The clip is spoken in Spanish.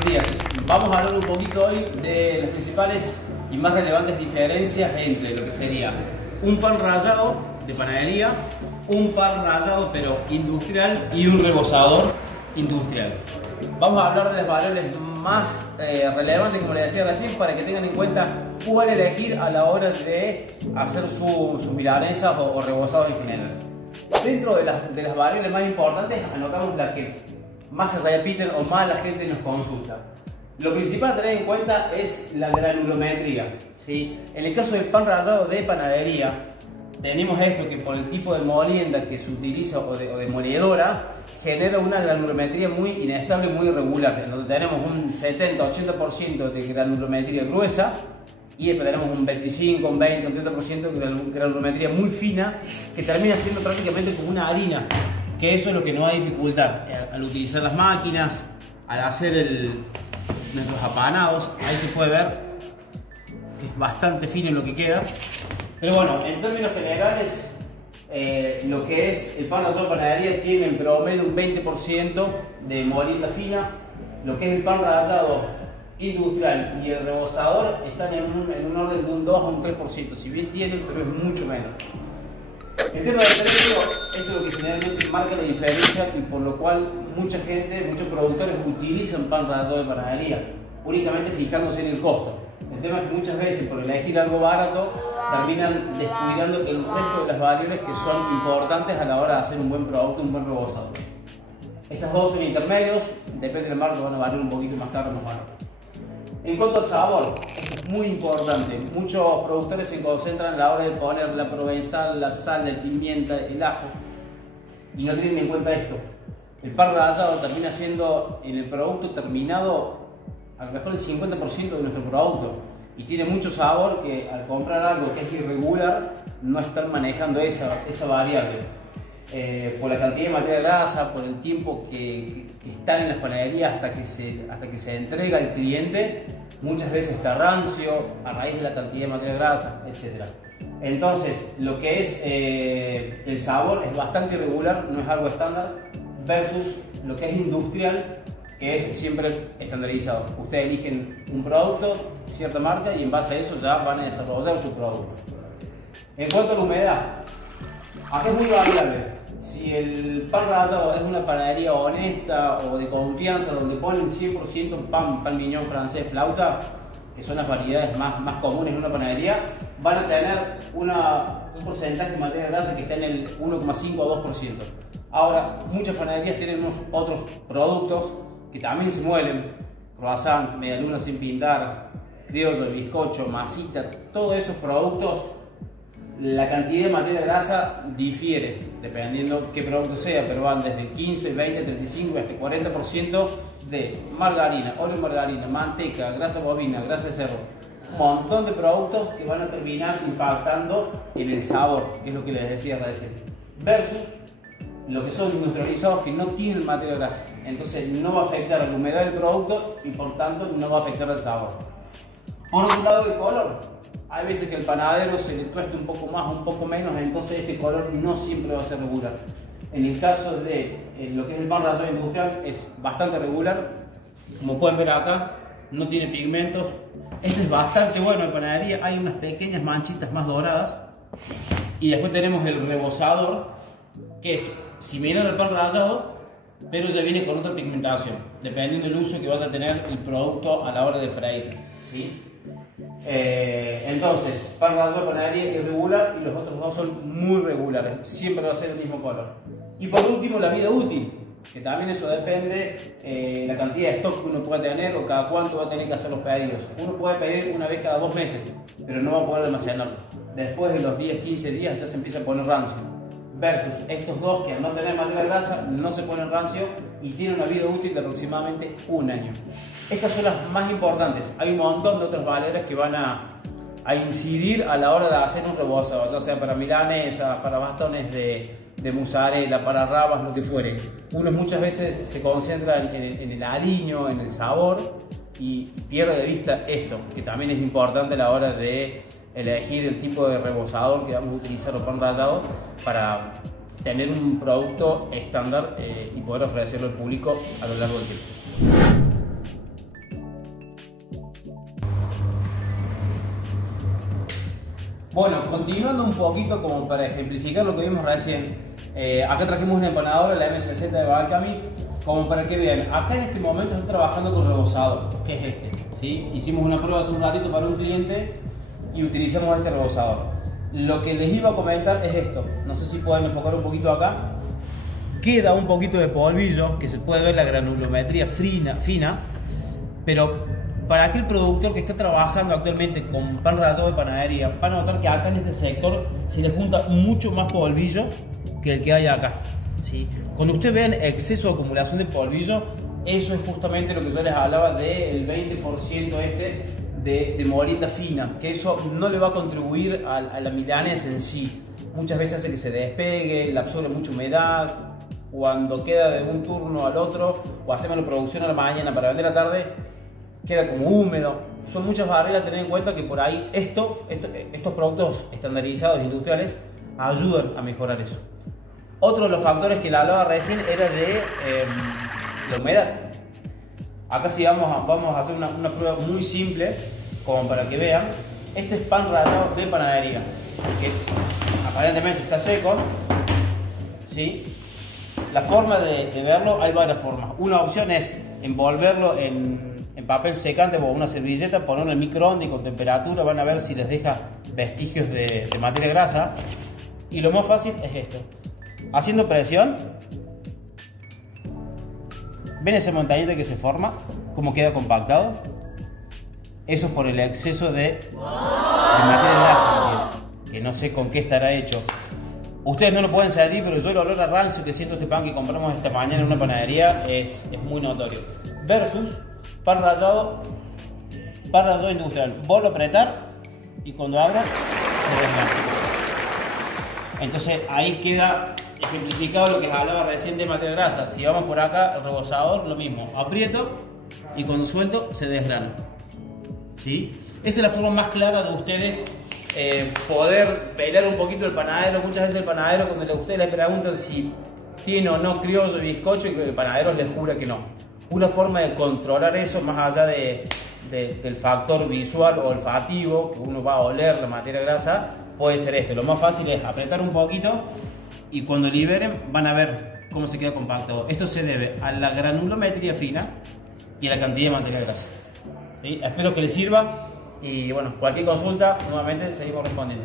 Buenos días. Vamos a hablar un poquito hoy de las principales y más relevantes diferencias entre lo que sería un pan rallado de panadería, un pan rallado pero industrial y un rebozador industrial. Vamos a hablar de las variables más relevantes, como les decía recién, para que tengan en cuenta cuál elegir a la hora de hacer sus milanesas o rebozados en general. Dentro de las variables más importantes anotamos las que más se repiten o más la gente nos consulta. Lo principal a tener en cuenta es la granulometría, ¿sí? En el caso del pan rallado de panadería, tenemos esto que por el tipo de molienda que se utiliza o de moledora, genera una granulometría muy inestable, muy irregular, en donde tenemos un 70-80% de granulometría gruesa y después tenemos un 25, un 20, un 30% de granulometría muy fina que termina siendo prácticamente como una harina, que eso es lo que nos va a dificultar al utilizar las máquinas, al hacer nuestros apanados. Ahí se puede ver que es bastante fino lo que queda, pero bueno, en términos generales lo que es el pan rallado de panadería tiene en promedio un 20% de molienda fina. Lo que es el pan rallado industrial y el rebozador están en un orden de un 2 a un 3%, si bien tienen, pero es mucho menos. El tema del precio, esto es lo que generalmente marca la diferencia y por lo cual mucha gente, muchos productores utilizan pan rallado de panadería, únicamente fijándose en el costo. El tema es que muchas veces por elegir algo barato terminan descuidando el resto de las variables que son importantes a la hora de hacer un buen producto, un buen rebozado. Estas dos son intermedios, depende del marco, van a valer un poquito más caro o más barato. En cuanto al sabor, esto es muy importante. Muchos productores se concentran a la hora de poner la provenzal, la sal, la pimienta, el ajo y no tienen en cuenta esto. El pan rallado termina siendo en el producto terminado a lo mejor el 50% de nuestro producto y tiene mucho sabor que al comprar algo que es irregular no están manejando esa variable. Por la cantidad de materia grasa, por el tiempo que están en las panaderías hasta que se entrega al cliente, muchas veces está rancio a raíz de la cantidad de materia grasa, etc. Entonces, lo que es el sabor es bastante irregular, no es algo estándar, versus lo que es industrial, que es siempre estandarizado. Ustedes eligen un producto, cierta marca, y en base a eso ya van a desarrollar su producto. En cuanto a la humedad, acá es muy variable. Si el pan rallado es una panadería honesta o de confianza, donde ponen 100% pan mignon francés, flauta, que son las variedades más comunes en una panadería, van a tener un porcentaje de materia grasa que está en el 1,5 a 2%. Ahora, muchas panaderías tienen otros productos que también se muelen: croissant, medialuna sin pintar, criollo, bizcocho, masita, todos esos productos. La cantidad de materia grasa difiere dependiendo qué producto sea, pero van desde el 15, 20, 35 hasta 40% de margarina, óleo de margarina, manteca, grasa bovina, grasa de cerdo. Un montón de productos que van a terminar impactando en el sabor, que es lo que les decía recién. Versus lo que son industrializados que no tienen materia grasa. Entonces no va a afectar la humedad del producto y por tanto no va a afectar el sabor. Por otro lado, el color. Hay veces que el panadero se le tueste un poco más o un poco menos, entonces este color no siempre va a ser regular. En el caso de lo que es el pan rallado industrial es bastante regular. Como pueden ver acá, no tiene pigmentos. Este es bastante bueno de panadería, hay unas pequeñas manchitas más doradas. Y después tenemos el rebozador, que es similar al pan rallado, pero ya viene con otra pigmentación, dependiendo del uso que vaya a tener el producto a la hora de freír, ¿sí? Entonces, pan rallado de panadería es regular y los otros dos son muy regulares, siempre va a ser el mismo color. Y por último, la vida útil, que también eso depende la cantidad de stock que uno pueda tener o cada cuánto va a tener que hacer los pedidos. Uno puede pedir una vez cada 2 meses, pero no va a poder almacenarlo. Después de los 10, 15 días ya se empieza a poner rancio. Versus estos dos que al no tener materia grasa no se ponen rancio y tienen una vida útil de aproximadamente 1 año. Estas son las más importantes. Hay un montón de otras variables que van a incidir a la hora de hacer un rebozado, ya sea para milanesas, para bastones de mozzarella, para rabas, lo que fuere. Uno muchas veces se concentra en el aliño, en el sabor y pierde de vista esto, que también es importante a la hora de elegir el tipo de rebozador que vamos a utilizar o pan rallado para tener un producto estándar y poder ofrecerlo al público a lo largo del tiempo. Bueno, continuando un poquito como para ejemplificar lo que vimos recién, acá trajimos una empanadora, la M60 de Balcami, como para que vean, acá en este momento estoy trabajando con rebozador, que es este, ¿sí? Hicimos una prueba hace un ratito para un cliente y utilizamos este rebozador. Lo que les iba a comentar es esto, no sé si pueden enfocar un poquito acá, queda un poquito de polvillo, que se puede ver la granulometría fina, pero para aquel productor que está trabajando actualmente con pan rallado de panadería, van a notar que acá en este sector se le junta mucho más polvillo que el que hay acá, ¿sí? Cuando ustedes vean exceso de acumulación de polvillo, eso es justamente lo que yo les hablaba del 20% de molienda fina, que eso no le va a contribuir a la milanesa en sí. Muchas veces hace que se despegue, le absorbe mucha humedad, cuando queda de un turno al otro, o hacemos la producción a la mañana para vender a la tarde, queda como húmedo. Son muchas barreras a tener en cuenta que por ahí estos productos estandarizados industriales ayudan a mejorar eso. Otro de los factores que le hablaba recién era de la humedad. Acá sí vamos a hacer una prueba muy simple, como para que vean. Este es pan rallado de panadería, que aparentemente está seco, ¿sí? La forma de verlo, hay varias formas. Una opción es envolverlo en papel secante o una servilleta, ponerlo en el microondas y con temperatura van a ver si les deja vestigios de materia grasa. Y lo más fácil es esto. Haciendo presión, ¿ven esa montañita que se forma? ¿Cómo queda compactado? Eso es por el exceso de materia grasa, que no sé con qué estará hecho. Ustedes no lo pueden sentir, pero yo el olor a rancio que siento este pan que compramos esta mañana en una panadería es muy notorio. Versus pan rallado industrial. Vuelvo a apretar y cuando abro se desgana. Entonces ahí queda ejemplificado lo que hablaba recién de materia grasa. Si vamos por acá, el rebozador, lo mismo. Aprieto y cuando suelto se desgrana, ¿sí? Esa es la forma más clara de ustedes poder pelear un poquito el panadero. Muchas veces el panadero, cuando ustedes le preguntan si tiene o no criollo y bizcocho, y el panadero les jura que no. Una forma de controlar eso, más allá del factor visual o olfativo, que uno va a oler la materia grasa, puede ser este. Lo más fácil es apretar un poquito y cuando liberen van a ver cómo se queda compacto. Esto se debe a la granulometría fina y a la cantidad de materia grasa. ¿Sí? Espero que les sirva y bueno, cualquier consulta, nuevamente seguimos respondiendo.